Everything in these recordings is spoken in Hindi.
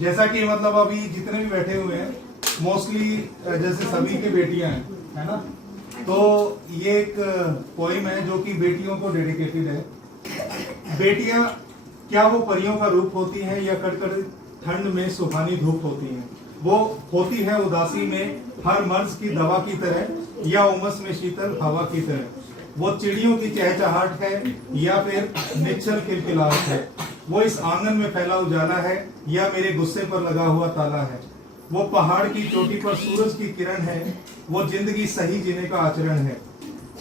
जैसा कि मतलब अभी जितने भी बैठे हुए हैं मोस्टली जैसे सभी की बेटियां हैं, है ना। तो ये एक पोइम है जो कि बेटियों को डेडिकेटेड है। बेटियां क्या वो परियों का रूप होती हैं या कड़कड़ ठंड में सुहानी धूप होती हैं? वो होती है उदासी में हर मर्ज की दवा की तरह या उमस में शीतल हवा की तरह। वो चिड़ियों की चहचहाहट है या फिर निश्चल खिलखिलाहट है। वो इस आंगन में फैला उजाला है या मेरे गुस्से पर लगा हुआ ताला है। वो पहाड़ की चोटी पर सूरज की किरण है, वो जिंदगी सही जीने का आचरण है।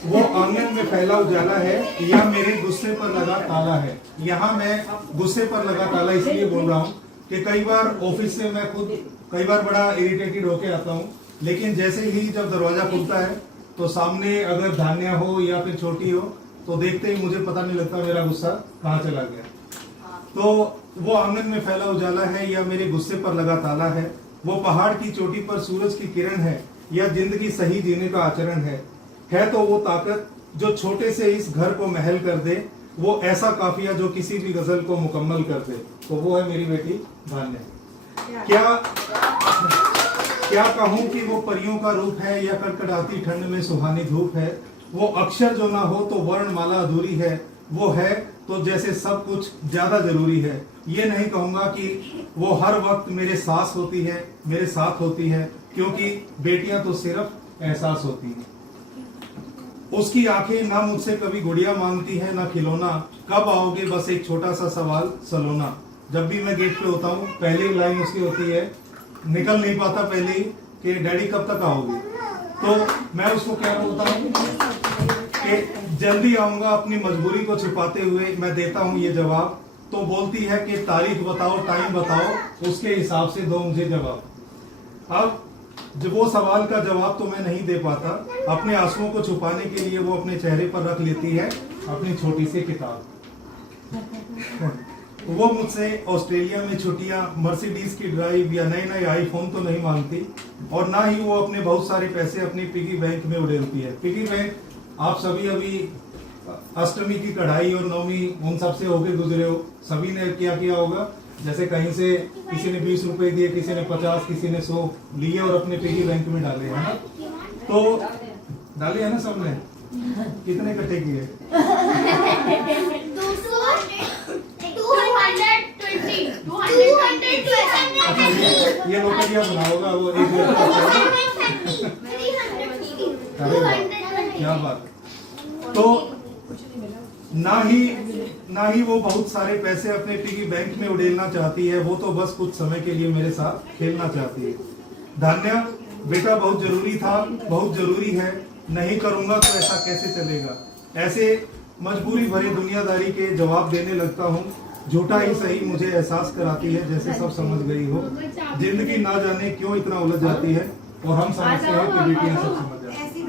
वो आंगन में फैला उजाला है या मेरे गुस्से पर लगा ताला है। यहाँ मैं गुस्से पर लगा ताला इसलिए बोल रहा हूँ कि कई बार ऑफिस से मैं खुद कई बार बड़ा इरिटेटेड होके आता हूँ, लेकिन जैसे ही जब दरवाजा खुलता है तो सामने अगर धान्य हो या फिर छोटी हो तो देखते ही मुझे पता नहीं लगता मेरा गुस्सा कहाँ चला गया। तो वो आंगन में फैला उजाला है या मेरे गुस्से पर लगा ताला है। वो पहाड़ की चोटी पर सूरज की किरण है या जिंदगी सही जीने का आचरण है तो वो ताकत जो छोटे से इस घर को महल कर दे, वो ऐसा काफिया जो किसी भी गजल को मुकम्मल कर दे। तो वो है मेरी बेटी धान्य। क्या कहूँ कि वो परियों का रूप है या कड़कड़ाती ठंड में सुहानी धूप है। वो अक्षर जो ना हो तो वर्णमाला अधूरी है। वो है तो जैसे सब कुछ ज्यादा जरूरी है। ये नहीं कहूंगा कि वो हर वक्त मेरे साथ होती है, मेरे साथ होती है, क्योंकि बेटियां तो सिर्फ एहसास होती हैं। उसकी आंखें ना मुझसे कभी गुड़िया मांगती है ना खिलौना। कब आओगे बस एक छोटा सा सवाल सलोना। जब भी मैं गेट पे होता हूँ पहली लाइन उसकी होती है, निकल नहीं पाता पहले ही, कि डैडी कब तक आओगे। तो मैं उसको क्या बोलता हूँ कि जल्दी आऊंगा। अपनी मजबूरी को छिपाते हुए मैं देता हूँ ये जवाब। तो बोलती है कि तारीख बताओ, टाइम बताओ, उसके हिसाब से दो मुझे जवाब। अब जब वो सवाल का जवाब तो मैं नहीं दे पाता, अपने आंसुओं को छुपाने के लिए वो अपने चेहरे पर रख लेती है अपनी छोटी सी किताब। वो मुझसे ऑस्ट्रेलिया में छुट्टियां, मर्सिडीज की ड्राइव या नए नए आईफोन तो नहीं मांगती, और ना ही वो अपने बहुत सारे पैसे अपनी पिगी बैंक में उड़ेलती है। पिगी बैंक आप सभी अभी अष्टमी की कढ़ाई और नवमी उन सबसे होके गुजरे हो। सभी ने क्या किया होगा, जैसे कहीं से किसी ने 20 रुपए दिए, किसी ने 50, किसी ने 100 लिए और अपने पिगी बैंक में डाले, है ना। तो डाले है ना सबने। कितने इकट्ठे किए? 220 ये लोकलिया बनाओगा वो क्या बात। तो ना ही वो बहुत सारे पैसे अपने पिगी बैंक में उड़ेलना चाहती है। वो तो बस कुछ समय के लिए मेरे साथ खेलना चाहती है। धान्या, बेटा बहुत जरूरी था, बहुत जरूरी है, नहीं करूंगा तो ऐसा कैसे चलेगा। ऐसे मजबूरी भरी दुनियादारी के जवाब देने लगता हूँ। झूठा ही सही मुझे एहसास कराती है जैसे सब समझ गई हो। जिंदगी ना जाने क्यों इतना उलझ जाती है, और हम समझते हैं कि बेटियां सब समझ जाती हैं।